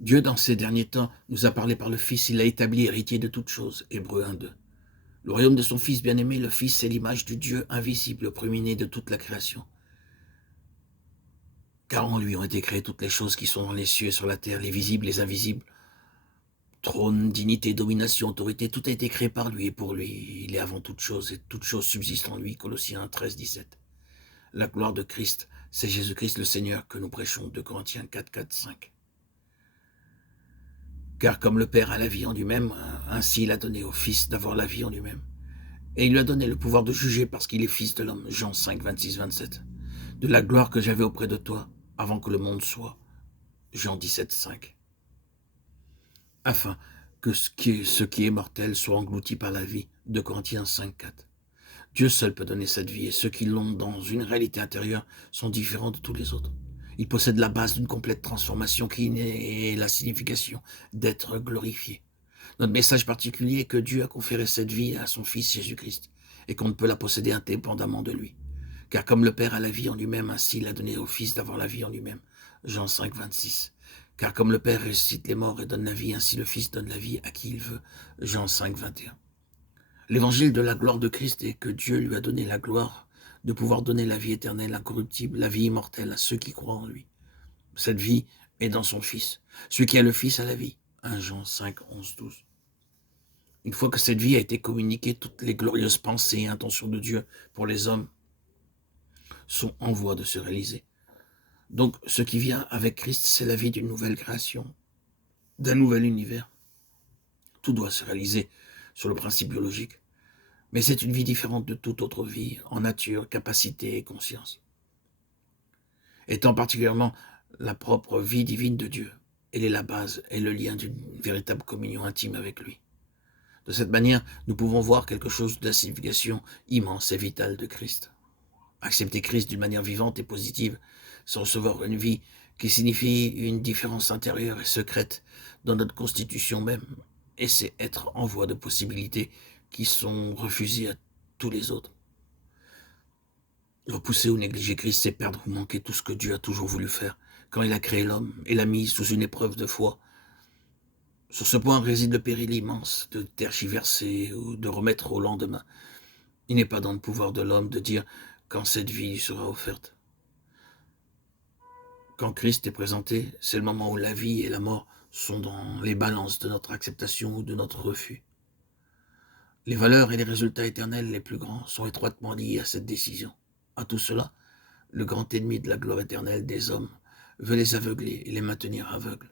Dieu, dans ces derniers temps, nous a parlé par le Fils, il l'a établi héritier de toutes choses. Hébreux 1:2. Le royaume de son Fils bien-aimé, le Fils, c'est l'image du Dieu invisible, le premier-né de toute la création. Car en lui ont été créées toutes les choses qui sont dans les cieux et sur la terre, les visibles, les invisibles. Trône, dignité, domination, autorité, tout a été créé par lui et pour lui. Il est avant toute chose et toute chose subsiste en lui. Colossiens 13:17. La gloire de Christ, c'est Jésus-Christ le Seigneur que nous prêchons. 2 Corinthiens 4:4-5. Car comme le Père a la vie en lui-même, ainsi il a donné au Fils d'avoir la vie en lui-même. Et il lui a donné le pouvoir de juger parce qu'il est Fils de l'homme. Jean 5:26-27. De la gloire que j'avais auprès de toi avant que le monde soit. Jean 17:5. Afin que ce qui est mortel soit englouti par la vie. 2 Corinthiens 5:4. Dieu seul peut donner cette vie, et ceux qui l'ont dans une réalité intérieure sont différents de tous les autres. Ils possèdent la base d'une complète transformation qui est la signification d'être glorifié. Notre message particulier est que Dieu a conféré cette vie à son Fils Jésus-Christ, et qu'on ne peut la posséder indépendamment de lui. Car comme le Père a la vie en lui-même, ainsi il a donné au Fils d'avoir la vie en lui-même. Jean 5:26. Car comme le Père ressuscite les morts et donne la vie, ainsi le Fils donne la vie à qui il veut. Jean 5:21. L'évangile de la gloire de Christ est que Dieu lui a donné la gloire de pouvoir donner la vie éternelle, incorruptible, la vie immortelle à ceux qui croient en lui. Cette vie est dans son Fils. Celui qui a le Fils a la vie. 1 Jean 5:11-12. Une fois que cette vie a été communiquée, toutes les glorieuses pensées et intentions de Dieu pour les hommes sont en voie de se réaliser. Donc, ce qui vient avec Christ, c'est la vie d'une nouvelle création, d'un nouvel univers. Tout doit se réaliser sur le principe biologique. Mais c'est une vie différente de toute autre vie, en nature, capacité et conscience. Étant particulièrement la propre vie divine de Dieu. Elle est la base et le lien d'une véritable communion intime avec lui. De cette manière, nous pouvons voir quelque chose de la signification immense et vitale de Christ. Accepter Christ d'une manière vivante et positive, c'est recevoir une vie qui signifie une différence intérieure et secrète dans notre constitution même, et c'est être en voie de possibilités qui sont refusées à tous les autres. Repousser ou négliger Christ, c'est perdre ou manquer tout ce que Dieu a toujours voulu faire quand il a créé l'homme et l'a mis sous une épreuve de foi. Sur ce point réside le péril immense de tergiverser ou de remettre au lendemain. Il n'est pas dans le pouvoir de l'homme de dire quand cette vie lui sera offerte. Quand Christ est présenté, c'est le moment où la vie et la mort sont dans les balances de notre acceptation ou de notre refus. Les valeurs et les résultats éternels les plus grands sont étroitement liés à cette décision. À tout cela, le grand ennemi de la gloire éternelle des hommes veut les aveugler et les maintenir aveugles.